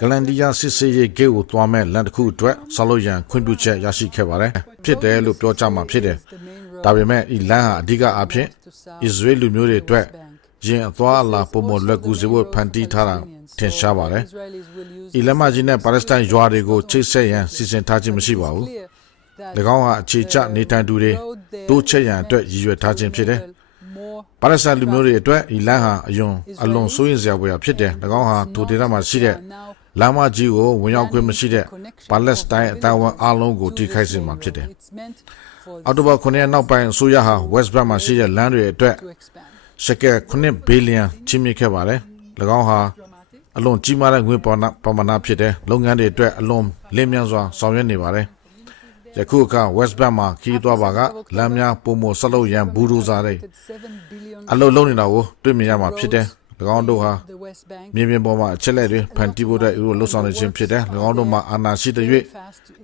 ဂလန်ဒီယာစစ်စေးရေးဂိတ်ကိုသွားမဲ့လမ်းတစ်ခုအတွက်ဆောက်လုပ်ရန်ခွင့်ပြုချက်ရရှိခဲ့ပါတယ်ဖြစ်တယ်လို့ပြောကြမှာဖြစ်တယ်ဒါပေမဲ့ဒီလမ်းဟာအဓိကအားဖြင့်အစ္စရေးလူမျိုးတွေအတွက်ရင်အသွားအလာပုံမလွယ်ကူစေဖို့ဖန်တီးထားတာထင်ရှားပါတယ်။ဤလက်မကြီးနဲ့ပါလက်စတိုင်းရွာတွေကိုချိတ်ဆက်ရန်စီစဉ်ထားခြင်းမရှိပါဘူး။၎င်းဟာအခြေချနေထိုင်သူတွေတိုးချက်ရန်အတွက်ရည်ရွယ်ထားခြင်းဖြစ်တယ်။ ပါလက်စတိုင်းလူမျိုးတွေအတွက်ဤလမ်းဟာအယွန်အလွန်စိုးရိမ်စရာပွဲဖြစ်တယ်။၎င်းဟာဒိုဒေတာမှာရှိတဲ့လမ်းမကြီးကိုဝင်ရောက်ခွင့်မရှိတဲ့ပါလက်စတိုင်းအတိုင်းအဝန်အလုံးကိုထိခိုက်စေမှာဖြစ်တယ်။အောက်တိုဘာ9ရက်နောက်ပိုင်းအစိုးရဟာ West Bank မှာရှိတဲ့လမ်းတွေအတွက်ရှက်ကယ်9ဘီလီယံချီးမြှင့်ခဲ့ပါတယ်။၎င်းဟာအလွန်ကြီးမားတဲ့ငွေပမာဏပမာဏဖြစ်တဲ့လုပ်ငန်းတွေအတွက်အလွန်လင်းမြန်စွာဆောင်ရွက်နေပါတယ်။ ယခုအခါ West Bank မှာခီးသွားပါကလမ်းများပုံမဆက်လုပ်ရန်ဘူဒိုဇာတွေအလုပ်လုပ်နေတာကိုတွေ့မြင်ရမှာဖြစ်တယ်။၎င်းတို့ဟာမြေပြင်ပေါ်မှာအချက်လက်တွေဖန်တီးဖို့တဲ့ဥရောလှုပ်ဆောင်နေခြင်းဖြစ်တယ်။၎င်းတို့မှာအာဏာရှိတဲ့၍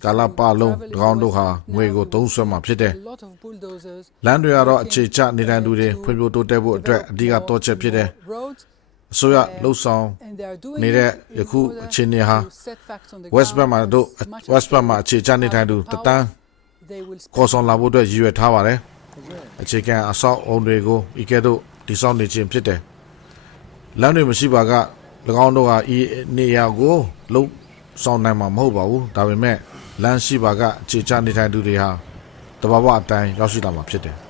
ကာလပတ်လုံး၎င်းတို့ဟာငွေကိုသုံးစွဲမှာဖြစ်တယ်။လမ်းတွေကတော့အခြေချနေထိုင်သူတွေဖွံ့ဖြိုးတိုးတက်ဖို့အတွက်အဓိကတော့ချက်ဖြစ်တယ်။ အစိုးရလှုပ်ဆောင်နေတဲ့ယခုအခြေအနေဟာ West Bank မှာတို့ West Bank မှာအခြေချနေထိုင်သူတတန်းကော်ဆောင်လာဖို့အတွက်ရည်ရွယ်ထားပါတယ်။အခြေခံအဆောက်အုံတွေကိုဤကဲ့သို့တည်ဆောက်နေခြင်းဖြစ်တယ်။လမ်းတွေမရှိပါက၎င်းတို့ဟာဤနေရာကိုလုံဆောင်နိုင်မှာမဟုတ်ပါဘူး။ဒါပေမဲ့လမ်းရှိပါကအခြေချနေထိုင်သူတွေဟာတဘာဝအတိုင်းရောက်ရှိလာမှာဖြစ်တယ်။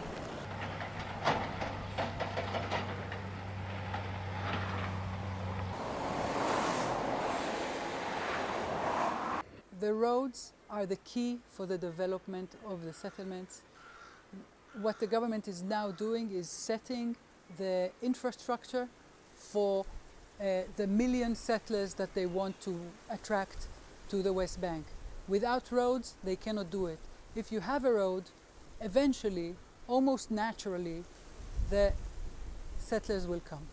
The roads are the key for the development of the settlements. What the government is now doing is setting the infrastructure for uh, the million settlers that they want to attract to the West Bank. Without roads, they cannot do it. If you have a road, eventually, almost naturally, the settlers will come.